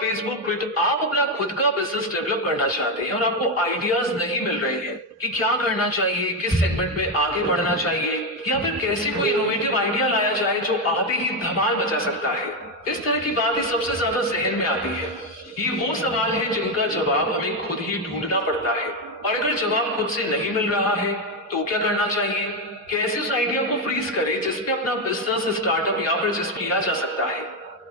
Facebook Twitter, आप अपना खुद का बिजनेस डेवलप करना चाहते हैं और आपको आइडियाज नहीं मिल रहे हैं कि क्या करना चाहिए, किस सेगमेंट में आगे बढ़ना चाहिए, या फिर कैसे कोई इनोवेटिव आइडिया लाया जाए जो आते ही धमाल मचा सकता है। इस तरह की बातें सबसे ज्यादा जहन में आती है। ये वो सवाल है जिनका जवाब हमें खुद ही ढूंढना पड़ता है, और अगर जवाब खुद से नहीं मिल रहा है तो क्या करना चाहिए, कैसे उस आइडिया को फ्रीज करें जिसपे अपना बिजनेस, स्टार्टअप या फिर जिस किया जा सकता है।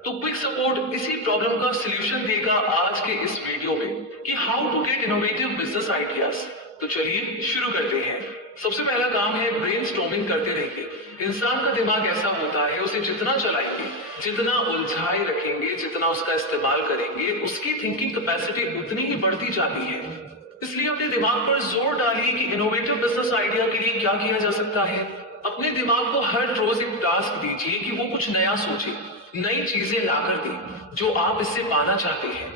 तो क्विक सपोर्ट इसी प्रॉब्लम का सलूशन देगा आज के इस वीडियो में कि how to get innovative business ideas. तो चलिए शुरू करते हैं। सबसे पहला काम है ब्रेनस्टॉर्मिंग करते रहिए। इंसान का दिमाग ऐसा होता है, उसे जितना चलाएंगे, जितना उलझाए रखेंगे, जितना उसका इस्तेमाल करेंगे, उसकी थिंकिंग कैपेसिटी उतनी ही बढ़ती जाती है। इसलिए अपने दिमाग पर जोर डालिए कि इनोवेटिव बिजनेस आइडिया के लिए क्या किया जा सकता है। अपने दिमाग को हर रोज एक टास्क दीजिए कि वो कुछ नया सोचे, नई चीजें लाकर दे जो आप इससे पाना चाहते हैं।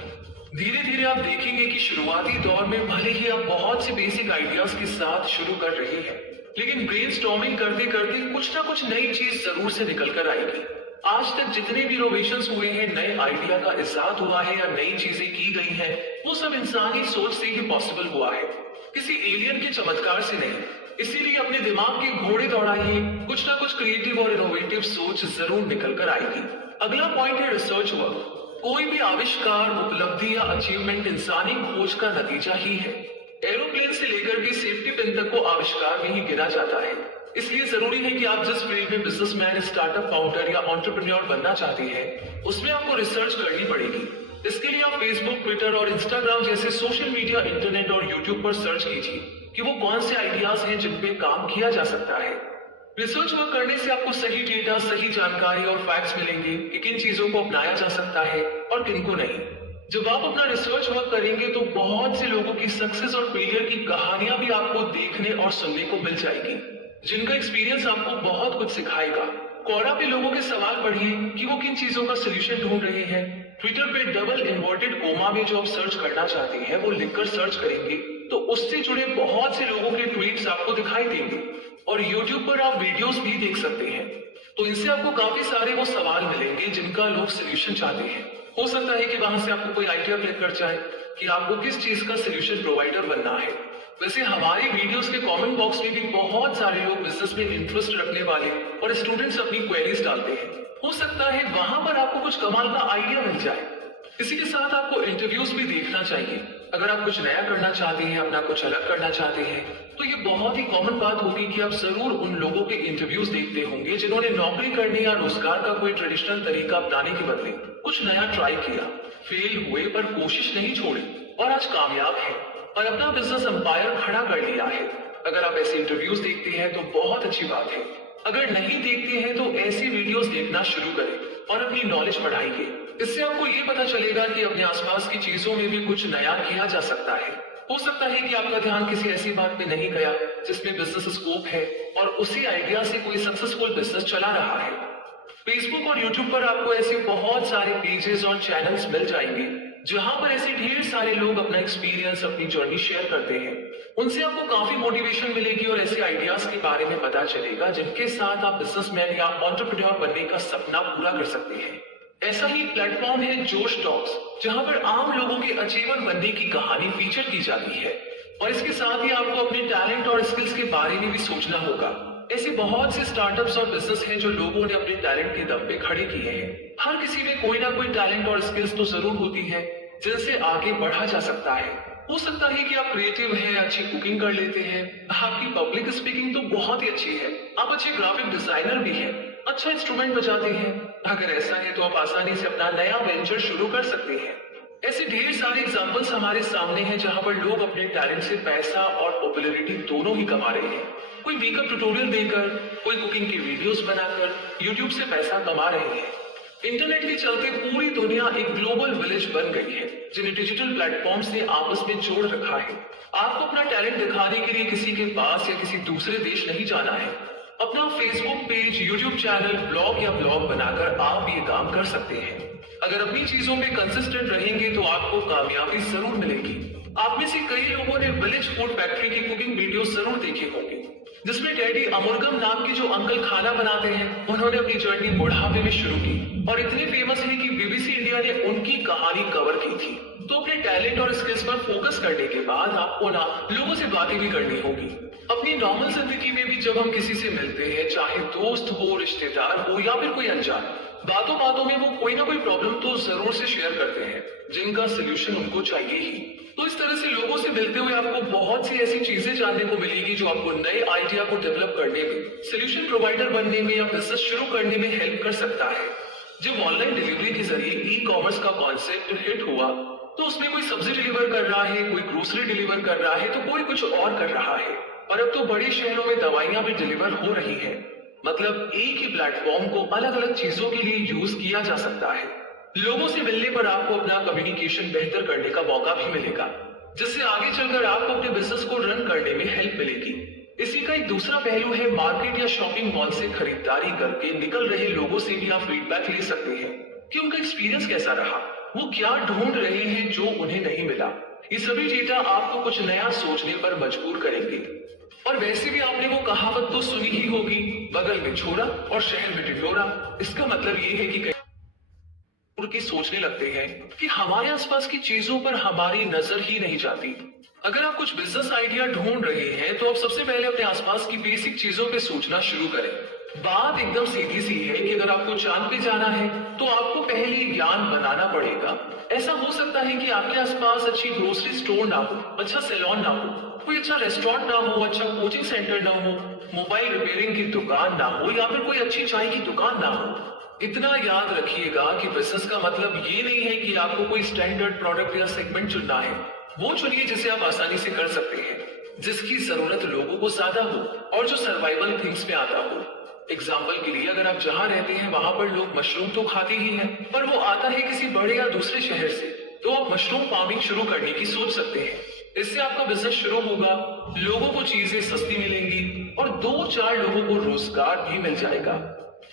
धीरे धीरे आप देखेंगे कि शुरुआती दौर में भले ही आप बहुत से बेसिक आइडियाज के साथ शुरू कर रहे हैं, लेकिन ब्रेनस्टॉर्मिंग करते करते कुछ ना कुछ नई चीज जरूर से निकल कर आएगी। आज तक जितने भी इनोवेशंस हुए हैं, नए आइडिया का इजाद हुआ है या नई चीजें की गई हैं, वो सब इंसानी सोच से ही पॉसिबल हुआ है, किसी एलियन के चमत्कार से नहीं। इसीलिए अपने दिमाग के घोड़े दौड़ाइए, कुछ ना कुछ क्रिएटिव और इनोवेटिव सोच जरूर निकल कर आएगी। अगला पॉइंट है रिसर्च वर्क। कोई भी आविष्कार, उपलब्धि या अचीवमेंट इंसानी खोज का नतीजा ही है। एरोप्लेन से लेकर के सेफ्टी पिन तक को आविष्कार में ही गिना जाता है। इसलिए जरूरी है कि आप जिस फील्ड में बिजनेसमैन, स्टार्टअप फाउंडर या एंटरप्रेन्योर बनना चाहते हैं, उसमें आपको रिसर्च करनी पड़ेगी। इसके लिए आप फेसबुक, ट्विटर और इंस्टाग्राम जैसे सोशल मीडिया, इंटरनेट और यूट्यूब पर सर्च कीजिए कि वो कौन से आइडियाज हैं जिन पे काम किया जा सकता है। रिसर्च वर्क करने से आपको सही डेटा, सही जानकारी और फैक्ट्स मिलेंगे कि किन चीजों को अपनाया जा सकता है और किन को नहीं। जब आप अपना रिसर्च वर्क करेंगे तो बहुत से लोगों की सक्सेस और फेलियर की कहानियां भी आपको देखने और सुनने को मिल जाएगी, जिनका एक्सपीरियंस आपको बहुत कुछ सिखाएगा। कोरा पे लोगों के सवाल पढ़िए कि वो किन चीजों का सोल्यूशन ढूंढ रहे हैं। ट्विटर पे डबल इन्वर्टेड कोमा में जो आप सर्च करना चाहते हैं वो लिखकर सर्च करेंगे तो उससे जुड़े बहुत से लोगों के ट्वीट्स आपको दिखाई देंगे, और यूट्यूब पर आप वीडियोस भी देख सकते हैं। तो इनसे आपको काफी सारे वो सवाल मिलेंगे जिनका लोग सोल्यूशन चाहते हैं। हो सकता है कि वहां से आपको कोई आइडिया क्लिक कर जाए कि आपको किस चीज का सोल्यूशन प्रोवाइडर बनना है। वैसे हमारे वीडियोस के कमेंट बॉक्स में भी बहुत सारे लोग बिजनेस में इंटरेस्ट रखने वाले और स्टूडेंट्स अपनी क्वेरीज डालते हैं। हो सकता है वहां पर आपको कुछ कमाल का आइडिया मिल जाए। इसी के साथ आपको इंटरव्यूज भी देखना चाहिए। अगर आप कुछ नया करना चाहते हैं, अपना कुछ अलग करना चाहते हैं, तो ये बहुत ही कॉमन बात होगी कि आप जरूर उन लोगों के इंटरव्यूज देखते होंगे जिन्होंने नौकरी करने या रोजगार का कोई ट्रेडिशनल तरीका अपनाने के बदले कुछ नया ट्राई किया, फेल हुए पर कोशिश नहीं छोड़ी और आज कामयाब है और अपना बिजनेस एम्पायर खड़ा कर लिया है। अगर आप ऐसे इंटरव्यूज देखते हैं तो बहुत अच्छी बात है। अगर नहीं देखते हैं तो ऐसी वीडियोस देखना शुरू करें और अपनी नॉलेज बढ़ाइए। इससे आपको ये पता चलेगा कि अपने आसपास की चीजों में भी कुछ नया किया जा सकता है। हो सकता है कि आपका ध्यान किसी ऐसी बात पे नहीं गया जिसमें बिजनेस स्कोप है और उसी आइडिया से कोई सक्सेसफुल बिजनेस चला रहा है। फेसबुक और यूट्यूब पर आपको ऐसे बहुत सारे पेजेस और चैनल्स मिल जाएंगे जहां पर ऐसे ढेर सारे लोग अपना एक्सपीरियंस, अपनी जर्नी शेयर करते हैं। उनसे आपको काफी मोटिवेशन मिलेगी और ऐसे आइडियाज के बारे में पता चलेगा जिनके साथ आप बिजनेसमैन या एंटरप्रेन्योर बनने का सपना पूरा कर सकते हैं। ऐसा ही प्लेटफॉर्म है जोश टॉक्स, जहां पर आम लोगों के अचीवर बनने की कहानी फीचर की जाती है। और इसके साथ ही आपको अपने टैलेंट और स्किल्स के बारे में भी सोचना होगा। ऐसे बहुत से स्टार्टअप्स और बिजनेस हैं जो लोगों ने अपने टैलेंट के दम पे खड़े किए हैं। हर किसी में कोई ना कोई टैलेंट और स्किल्स तो जरूर होती है जिनसे आगे बढ़ा जा सकता है। हो सकता है कि आप क्रिएटिव हैं, अच्छी कुकिंग कर लेते हैं, आपकी पब्लिक स्पीकिंग तो बहुत ही अच्छी है, आप अच्छे ग्राफिक डिजाइनर भी हैं, अच्छा इंस्ट्रूमेंट बजाते हैं। अगर ऐसा है तो आप आसानी से अपना नया वेंचर शुरू कर सकते हैं। ऐसे ढेर सारे एग्जांपल्स हमारे सामने हैं जहां पर लोग अपने टैलेंट से पैसा और पॉपुलैरिटी दोनों ही कमा रहे हैं। कोई मेकअप ट्यूटोरियल देकर, कोई कुकिंग की वीडियोस बनाकर यूट्यूब से पैसा कमा रहे हैं। इंटरनेट के चलते पूरी दुनिया एक ग्लोबल विलेज बन गई है जिन्हें डिजिटल प्लेटफॉर्म्स ने आपस में जोड़ रखा है। आपको अपना टैलेंट दिखाने के लिए किसी के पास या किसी दूसरे देश नहीं जाना है। अपना Facebook page, YouTube channel, blog या ब्लॉग बनाकर आप ये काम कर सकते हैं। अगर अपनी चीजों में कंसिस्टेंट रहेंगे तो आपको कामयाबी जरूर मिलेगी। आप में से कई लोगों ने विलेज फूड फैक्ट्री की कुकिंग वीडियो जरूर देखे होंगे। जिसमें डैडी अमुर्गम नाम के जो अंकल खाना बनाते हैं, उन्होंने अपनी जर्नी बुढ़ापे में शुरू की और इतने फेमस है कि बीबीसी इंडिया ने उनकी कहानी कवर की थी। तो अपने टैलेंट और स्किल्स पर फोकस करने के बाद आपको ना लोगों से बातें भी करनी होगी। अपनी नॉर्मल जिंदगी में भी जब हम किसी से मिलते हैं, चाहे दोस्त हो, रिश्तेदार हो या फिर कोई अनजान, बातों बातों में वो कोई ना कोई प्रॉब्लम तो जरूर से शेयर करते हैं जिनका सोल्यूशन उनको चाहिए ही। तो इस तरह से लोगों से मिलते हुए आपको बहुत सी ऐसी चीजें जानने को मिलेगी जो आपको नए आइडिया को डेवलप करने में, सोल्यूशन प्रोवाइडर बनने में या बिजनेस शुरू करने में हेल्प कर सकता है। जब ऑनलाइन डिलीवरी के जरिए ई कॉमर्स का कॉन्सेप्ट हिट हुआ तो उसमें कोई सब्जी डिलीवर कर रहा है, कोई ग्रोसरी डिलीवर कर रहा है, तो कोई कुछ और कर रहा है। और अब तो बड़े शहरों में दवाइयां भी डिलीवर हो रही है। मतलब एक ही प्लेटफॉर्म को अलग अलग चीजों के लिए यूज किया जा सकता है। लोगों से मिलने पर आपको अपना कम्युनिकेशन बेहतर करने का मौका भी मिलेगा, जिससे आगे चलकर आपको अपने बिजनेस को रन करने में हेल्प मिलेगी। इसी का एक दूसरा पहलू है, मार्केट या शॉपिंग मॉल से खरीदारी करके निकल रहे लोगों से भी आप फीडबैक ले सकते हैं कि उनका एक्सपीरियंस कैसा रहा, वो क्या ढूंढ रहे हैं जो उन्हें नहीं मिला। ये सभी डेटा आपको कुछ नया सोचने पर मजबूर करेंगे। और वैसे भी आपने वो कहावत तो सुनी ही होगी, बगल में छोरा और शहर में टिटोरा। इसका मतलब ये है कि कई सोचने लगते हैं कि हमारे आसपास की चीजों पर हमारी नजर ही नहीं जाती। अगर आप कुछ बिजनेस आइडिया ढूंढ रहे हैं तो आप सबसे पहले अपने आसपास की बेसिक चीजों पे सोचना शुरू करें। बात एकदम सीधी सी है कि अगर आपको चांद पे जाना है तो आपको पहले ज्ञान बनाना पड़ेगा। ऐसा हो सकता है कि आपके आसपास अच्छी ग्रोसरी स्टोर ना हो, अच्छा सैलून ना हो, कोई अच्छा रेस्टोरेंट ना हो, अच्छा कोचिंग सेंटर ना हो, मोबाइल रिपेयरिंग की दुकान ना हो या फिर कोई अच्छी चाय की दुकान ना हो। इतना याद रखिएगा कि बिजनेस का मतलब ये नहीं है कि आपको कोई स्टैंडर्ड प्रोडक्ट या सेगमेंट चुनना है। वो चुनिए जिसे आप आसानी से कर सकते हैं, जिसकी जरूरत लोगों को ज्यादा हो और जो सर्वाइवल थिंग्स में आता हो। एग्जाम्पल के लिए, अगर आप जहाँ रहते हैं वहां पर लोग मशरूम तो खाते ही हैं, पर वो आता है किसी बड़े या दूसरे शहर से, तो आप मशरूम फार्मिंग शुरू करने की सोच सकते हैं। इससे आपका बिजनेस शुरू होगा, लोगों को चीजें सस्ती मिलेंगी और 2-4 लोगों को रोजगार भी मिल जाएगा।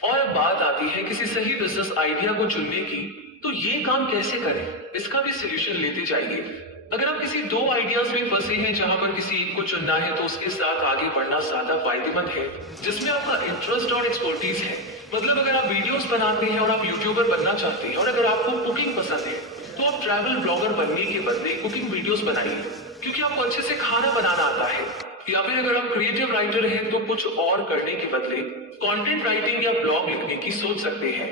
और अब बात आती है किसी सही बिजनेस आइडिया को चुनने की, तो ये काम कैसे करें, इसका भी सोल्यूशन लेते जाइए। अगर आप किसी 2 आइडियाज में फंसे हैं जहां पर किसी एक को चुनना है, तो उसके साथ आगे बढ़ना ज्यादा फायदेमंद है जिसमें आपका इंटरेस्ट और एक्सपर्टीज है। मतलब अगर आप वीडियोस बनाते हैं और आप यूट्यूबर बनना चाहते हैं, और अगर आपको कुकिंग पसंद है तो आप ट्रैवल ब्लॉगर बनने के बदले कुकिंग वीडियोस बनाइए, क्योंकि आपको अच्छे से खाना बनाना आता है। या फिर अगर आप क्रिएटिव राइटर हैं तो कुछ और करने के बदले कंटेंट राइटिंग या ब्लॉग लिखने की सोच सकते हैं।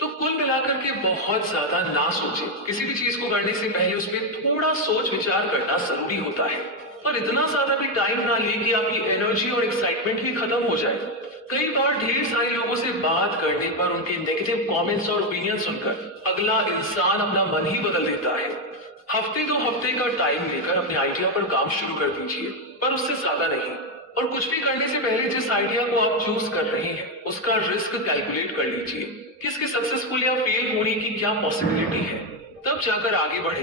तो कुल मिलाकर के बहुत ज्यादा ना सोचें। किसी भी चीज को करने से पहले उसमें थोड़ा सोच विचार करना जरूरी होता है, और इतना ज्यादा भी टाइम ना ले कि आपकी एनर्जी और एक्साइटमेंट भी खत्म हो जाए। कई बार ढेर सारे लोगों से बात करने पर उनके नेगेटिव कमेंट्स और ओपिनियन सुनकर अगला इंसान अपना मन ही बदल देता है। हफ्ते 2 हफ्ते का टाइम लेकर अपने आइडिया पर काम शुरू कर दीजिए, पर उससे ज्यादा नहीं। और कुछ भी करने से पहले जिस आइडिया को आप चूज कर रहे हैं उसका रिस्क कैलकुलेट कर लीजिए कि इसके सक्सेसफुल या फेल होने की क्या पॉसिबिलिटी है, तब जाकर आगे बढ़े।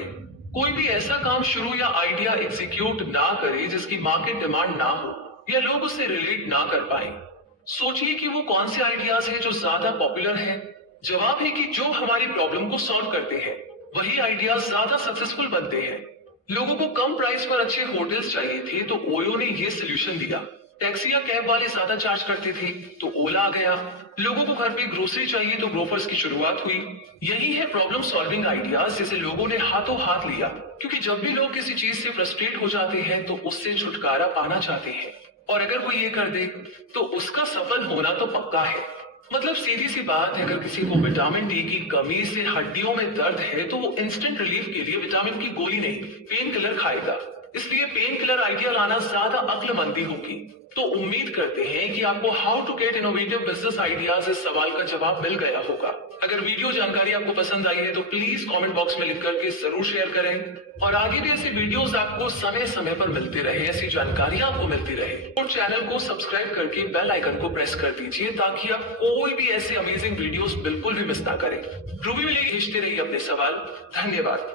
कोई भी ऐसा काम शुरू या आइडिया एग्जीक्यूट ना करे जिसकी मार्केट डिमांड ना हो या लोग उससे रिलेट ना कर पाए। सोचिए कि वो कौन से आइडियाज हैं जो ज्यादा पॉपुलर हैं। जवाब है कि जो हमारी प्रॉब्लम को सॉल्व करते हैं वही आइडियाज ज्यादा सक्सेसफुल बनते हैं। लोगों को कम प्राइस पर अच्छे होटल्स चाहिए थे तो ओयो ने ये सोल्यूशन दिया। टैक्सी या कैब वाले ज्यादा चार्ज करते थे तो ओला आ गया। लोगों को घर पे ग्रोसरी चाहिए तो ग्रोफर्स की शुरुआत हुई। यही है प्रॉब्लम सॉल्विंग आइडियाज, जिसे लोगों ने हाथों हाथ लिया, क्योंकि जब भी लोग किसी चीज से फ्रस्ट्रेट हो जाते हैं तो उससे छुटकारा पाना चाहते हैं, और अगर कोई ये कर दे तो उसका सफल होना तो पक्का है। मतलब सीधी सी बात है, अगर किसी को विटामिन डी की कमी से हड्डियों में दर्द है तो वो इंस्टेंट रिलीफ के लिए विटामिन की गोली नहीं, पेन किलर खाएगा। इसलिए पेन किलर आइडिया लाना ज्यादा अक्लमंदी होगी। तो उम्मीद करते हैं कि आपको how to get innovative business ideas इस सवाल का जवाब मिल गया होगा। अगर वीडियो जानकारी आपको पसंद आई है तो प्लीज कमेंट बॉक्स में लिख करके जरूर शेयर करें, और आगे भी ऐसी वीडियोस आपको समय समय पर मिलती रहे, ऐसी जानकारी आपको मिलती रहे। और चैनल को सब्सक्राइब करके बेल आइकन को प्रेस कर दीजिए ताकि आप कोई भी ऐसे अमेजिंग वीडियोस बिल्कुल भी मिस ना करें। रूबी मिलेगी, भेजते रहिए अपने सवाल। धन्यवाद।